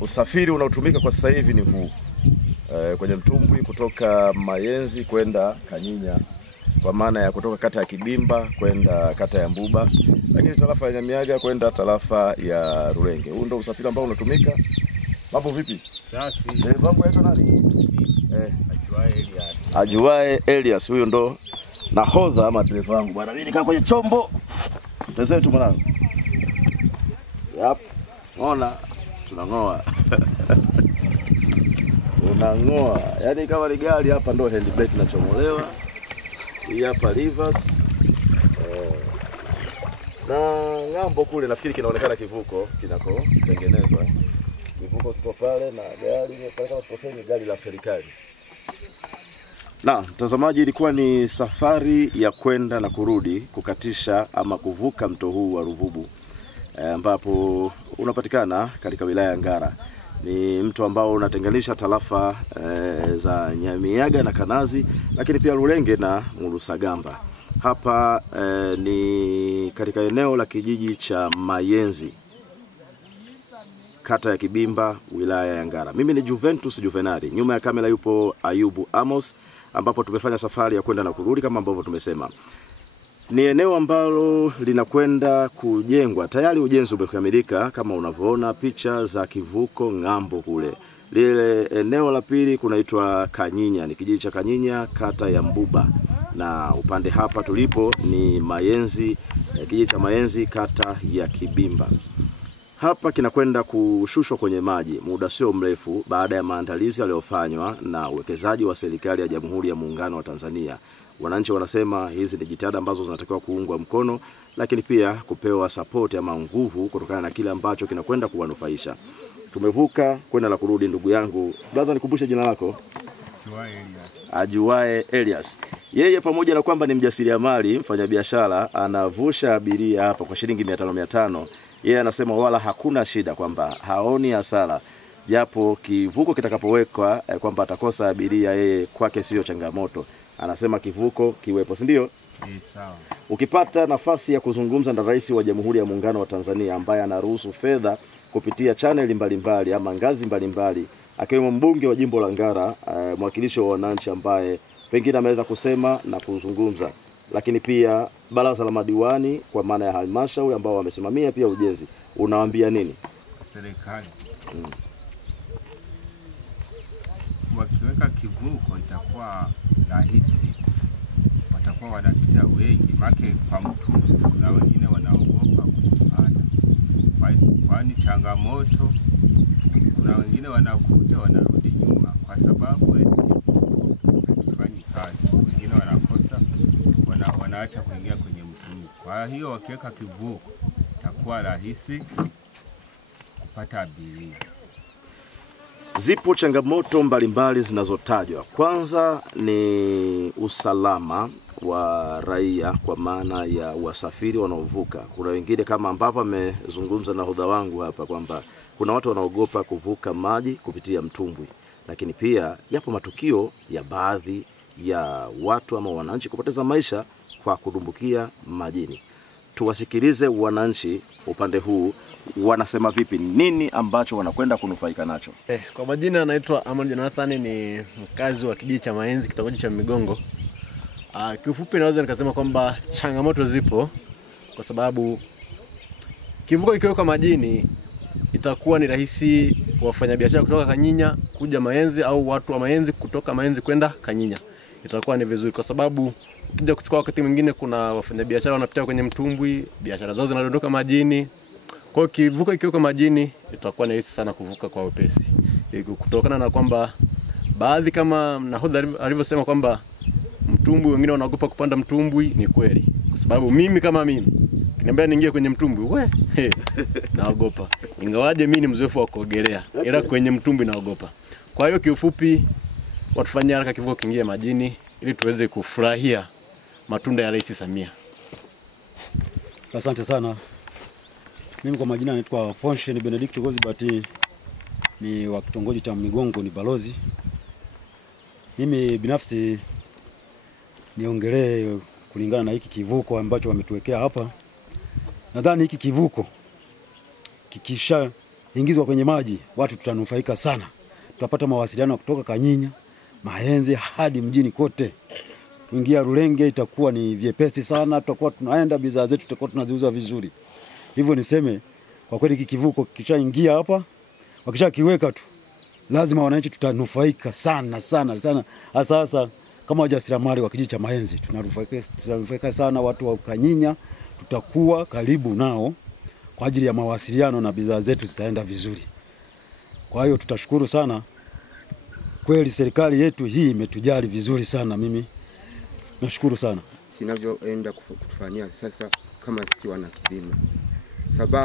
Usafiri unaotumika kwa sasa hivi ni huu. Kwenye mtumbwi kutoka Mayenzi kwenda Kanyinya, kwa maana ya kutoka kata ya Kibimba kwenda kata ya Mbuba, lakini tarafa ya Nyamiaga kwenda tarafa ya Rulenge. Huu ndio usafiri ambao unatumika. Mambo vipi? Safi. Mambo yaitwa nani? Ajuae Elias, huyo ndo nahodha ama dereva wangu. Bwana mimi nikaa kwenye chombo. Tazama tu mwanangu. Yap. Ona tunangoa. Unangoa. Yaani kama ni gari hapa ndo handbrake inachomolewa. Hii hapa reverse. Na ngambo kule nafikiri kinaonekana kivuko kinakotengenezwa. Kivuko kipo pale na gari kama tukoseni gari la serikali. Na mtazamaji, ilikuwa ni safari ya kwenda na kurudi kukatisha ama kuvuka mto huu wa Ruvubu, ambapo unapatikana katika wilaya ya Ngara. Ni mto ambao unatenganisha tarafa za Nyamiaga na Kanazi, lakini pia Rulenge na Mulusagamba. Hapa ni katika eneo la kijiji cha Mayenzi, kata ya Kibimba, wilaya ya Ngara. Mimi ni Juventus Juvenari, nyuma ya kamera yupo Ayubu Amos, ambapo tumefanya safari ya kwenda na kurudi kama ambavyo tumesema. Ni eneo ambalo linakwenda kujengwa. Tayari ujenzi umekamilika kama unavyoona picha za kivuko ngambo kule. Lile eneo la pili kunaitwa Kanyinya, ni kijiji cha Kanyinya, kata ya Mbuba. Na upande hapa tulipo ni Mayenzi, kijiji cha Mayenzi, kata ya Kibimba. Hapa kinakwenda kushushwa kwenye maji muda sio mrefu baada ya maandalizi yaliyofanywa na uwekezaji wa serikali ya Jamhuri ya Muungano wa Tanzania. Wananchi wanasema hizi ni jitihada ambazo zinatakiwa kuungwa mkono, lakini pia kupewa support ama nguvu kutokana na kile ambacho kinakwenda kuwanufaisha. Tumevuka kwenda na kurudi. Ndugu yangu, brother, nikumbushe jina lako. Ajuae Elias. Yeye pamoja na kwamba ni mjasiriamali, mfanyabiashara, anavusha abiria hapa kwa shilingi 500. Yeye anasema wala hakuna shida, kwamba haoni hasara. Japo kivuko kitakapowekwa kwamba atakosa abiria, yeye kwake sio changamoto. Anasema kivuko kiwepo, si ndio? Sawa. Ukipata nafasi ya kuzungumza na Rais wa Jamhuri ya Muungano wa Tanzania ambaye anaruhusu fedha kupitia channel mbalimbali ama ngazi mbalimbali, akiwemo mbunge wa jimbo la Ngara, mwakilishi wa wananchi ambaye pengine ameweza kusema na kuzungumza, lakini pia baraza la madiwani kwa maana ya halmashauri ambao wamesimamia pia ujenzi, unawaambia nini serikali? Wakiweka kivuko itakuwa rahisi, watakuwa wanapita wengi, make kwa mtu na wengine wanaogopa kupanda. Kwani changamoto, kuna wengine wanakuja wanarudi nyuma kwa sababu hakifanyi kazi. Wengine wanakosa, wanaacha kuingia kwenye mtu. Kwa hiyo wakiweka kivuko itakuwa rahisi kupata abiria. Zipo changamoto mbalimbali zinazotajwa. Kwanza ni usalama wa raia kwa maana ya wasafiri wanaovuka. Kuna wengine kama ambavyo amezungumza na hodha wangu hapa kwamba kuna watu wanaogopa kuvuka maji kupitia mtumbwi. Lakini pia yapo matukio ya baadhi ya watu ama wananchi kupoteza maisha kwa kudumbukia majini. Tuwasikilize wananchi upande huu wanasema vipi, nini ambacho wanakwenda kunufaika nacho. Kwa majina anaitwa Amon Jonathan, ni mkazi wa kijiji cha Mayenzi, kitongoji cha Migongo. Kiufupi naweza nikasema kwamba changamoto zipo, kwa sababu kivuko kikiwekwa majini itakuwa ni rahisi wafanyabiashara kutoka Kanyinya kuja Mayenzi au watu wa Mayenzi kutoka Mayenzi kwenda Kanyinya. Itakuwa ni vizuri kwa sababu ukija kuchukua wakati mwingine kuna wafanyabiashara wanapita kwenye mtumbwi, biashara zao zinadondoka majini. Kwa hiyo kivuko kikiwekwa majini itakuwa ni rahisi sana kuvuka kwa wepesi. Kutokana na kwamba baadhi kama nahodha alivyosema kwamba mtumbwi wengine wanaogopa kupanda mtumbwi, ni kweli. Kwa sababu mimi kama mimi niambia niingie kwenye mtumbwi, naogopa. Ingawaje mimi ni mzoefu wa kuogelea, ila kwenye mtumbwi naogopa. Kwa hiyo kiufupi watufanyie haraka kivuko kiingie majini ili tuweze kufurahia matunda ya Rais Samia. Asante sana. Mimi kwa majina naitwa Ponche Benedict Gozibati, ni wa kitongoji cha Migongo, ni balozi. Mimi binafsi niongelee kulingana na hiki kivuko ambacho wametuwekea hapa. Nadhani hiki kivuko kikisha ingizwa kwenye maji, watu tutanufaika sana. Tutapata mawasiliano kutoka Kanyinya, Mahenze hadi mjini kote. Kuingia Rulenge itakuwa ni vyepesi sana, tutakuwa tunaenda bidhaa zetu tutakuwa tunaziuza vizuri. Hivyo niseme kwa kweli kivuko kishaingia hapa, wakishakiweka tu lazima wananchi tutanufaika sana sana sana. Sasa kama wajasiriamali wa kijiji cha Mahenze tunanufaika sana. Watu wa Kanyinya tutakuwa karibu nao kwa ajili ya mawasiliano na bidhaa zetu zitaenda vizuri. Kwa hiyo tutashukuru sana. Kweli serikali yetu hii imetujali vizuri sana. Mimi nashukuru sana. Sinavyoenda kutufanyia sasa kama sisi wana kilimo. Sababu